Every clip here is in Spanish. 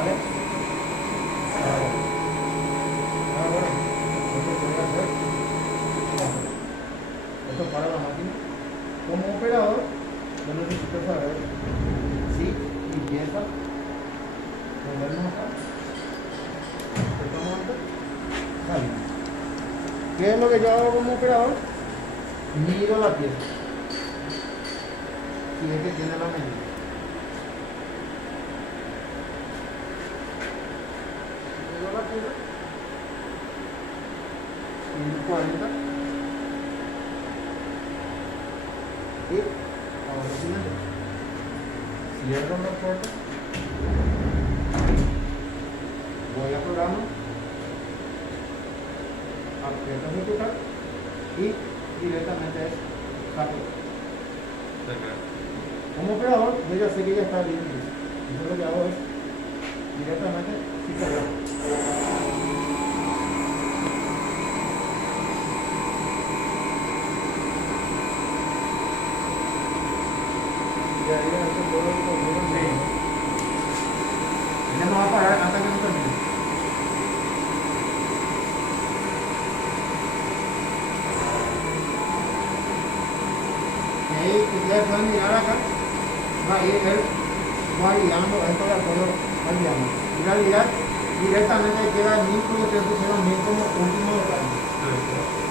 ¿Vale? Vale. Bueno, esto podría ser. Esto para la máquina. Como operador, yo necesito saber si limpieza. Movernos acá. Estamos acá. Vale. ¿Qué es lo que yo hago como operador? Mido la pieza. Si es que tiene la medida. Mido la pieza. 140. Y ahora siguiente. Cierro la puerta. Voy a programa. Aprieto ejecutar. Y directamente es rápido. Como operador, yo ya sé que ya está bien. Entonces lo que hago es directamente cifrar. Ya ahí hace todo el control. Sí. Ya no va a parar hasta que no termine. Y ahí ustedes pueden mirar acá. Va a ir él va guiando esto de acuerdo al diámetro. En realidad, directamente queda el mismo que pusieron mil como último detalle.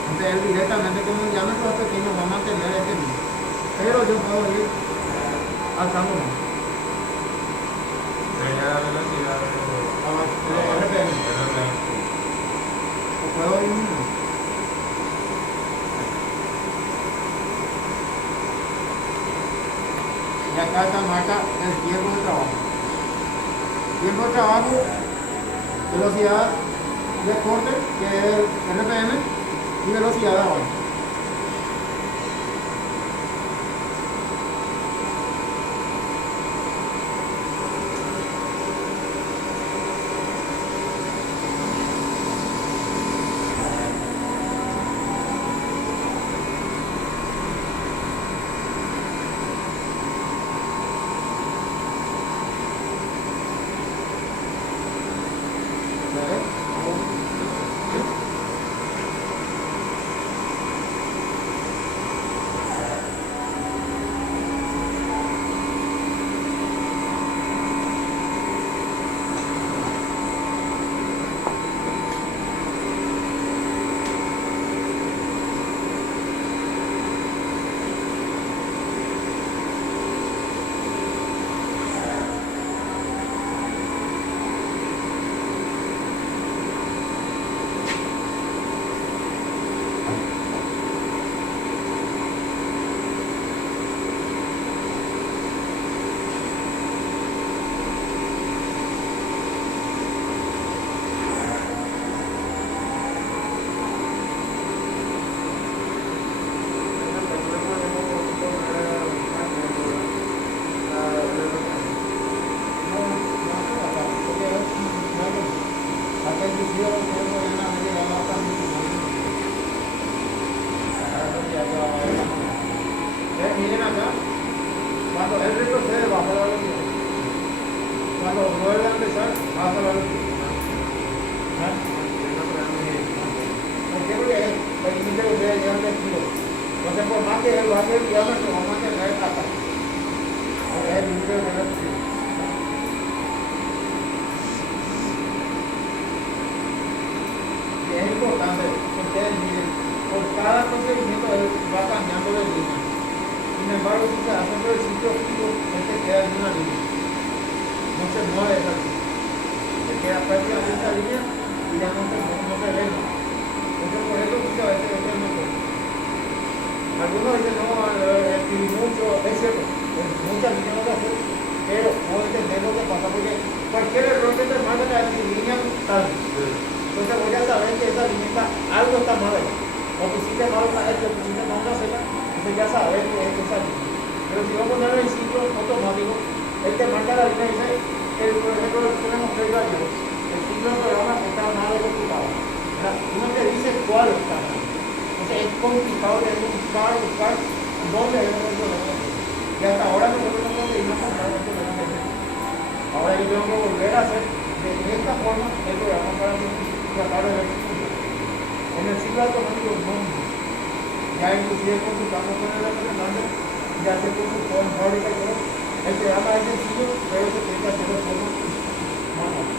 Entonces él directamente como el diámetro es pequeño va a mantener este mismo. Pero yo puedo ir alzando más. La velocidad De RPM. O puedo ir mismo. Y acá está marca el tiempo de trabajo. Tiempo de trabajo, velocidad de corte, que es RPM, y velocidad de avance. Miren acá, cuando él retrocede baja la velocidad. Cuando vuelve a empezar, baja la velocidad. ¿Por qué? Porque el límite que ustedes llegan de kilo. Entonces, por más que él baje el diámetro, vamos a mantener acá. Porque es el límite que ustedes tienen. Y es importante que ustedes miren, por cada procedimiento él va cambiando de línea. Sin embargo, si se hace un ejercicio fijo, este queda en una línea. No se mueve esa línea. Se queda prácticamente esa línea y ya no se ve más. Entonces, por eso muchas veces este es mejor. Algunos dicen, no, escribí mucho, es cierto, muchas líneas no se hacen, pero puedo entender lo que pasa porque cualquier error que te manda a decir línea tal. Entonces voy a saber que esa línea algo está mal ahí. O pusiste mal una X, o pusiste mal una Z. Entonces ya sabes que es esa línea. Pero si vamos a poner el ciclo automático, él te marca la línea y dice, por ejemplo, el que le mostré yo ayer, el ciclo del programa está nada de complicado. Uno te dice cuál está. Entonces es complicado de buscar dónde es el problema. Y hasta ahora nosotros no conseguimos encontrar el problema. Ahora yo tengo que volver a hacer De esta forma, el programa para tratar de ver si funciona. En el ciclo automático no. Ya inclusive consultamos con el representante, ya se consultó en fábrica y todo. El programa es sencillo, pero se tiene que hacer de forma manual.